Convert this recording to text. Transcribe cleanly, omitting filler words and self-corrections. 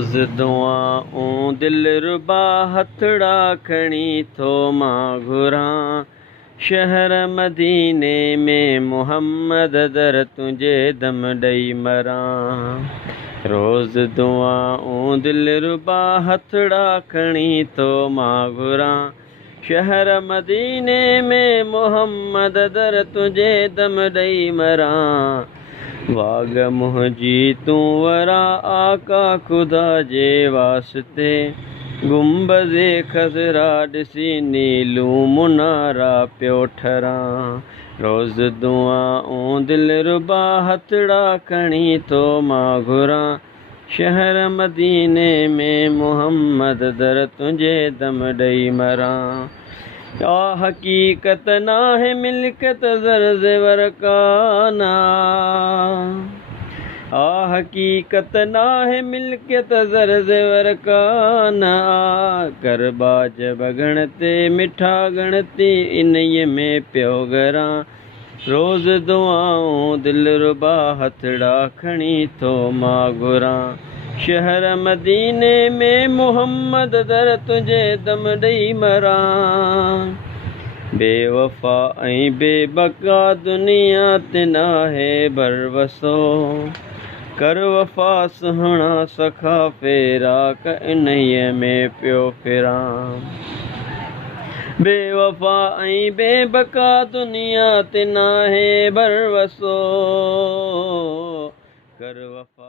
रोज़ दुआऊं दिल रुबा हथड़ा खणी थो मां घुरां। शहर मदीने में मोहम्मद दर तुंहिंजे दम ॾेई मरां। रोज़ दुआऊं दिल रुबा हथड़ा खणी थो मां घुरां। शहर मदीने में मोहम्मद दर तुंहिंजे दम ॾेई मरां। वाग मुंहिंजी तूं वरा आका खुदा जे वास्ते। गुंबज़े खज़रा ॾिसी नीलूं मुनारा पियो ठरां। रोज़ दुआऊं दिल रुबा हथड़ा खणी थो मां घुरां। शहर मदीने में मोहम्मद दर तुंहिंजे दम ॾेई मरां। हक़ीक़त नाहे मिल्कियत ज़र ज़ेवर काना। हक़ीक़त नाहे मिल्कियत ज़र ज़ेवर काना। कर बाज बगण ते मिठा गणती इन्हीअ में पियो घरां। रोज़ दुआऊं दिल रुबा हथड़ा खणी थो मां घुरां। शहर मदीने में मोहम्मद दर तुंहिंजे दम ॾेई मरां। बेवफ़ा ऐं बेबका दुनिया ते नाहे भरवसो। कर वफ़ा सुहिणा सखा फेरा क इन्हीअ में पियो फिरां। बेवफ़ा ऐं बेबका दुनिया ते नाहे भरवसो। कर वफ़ा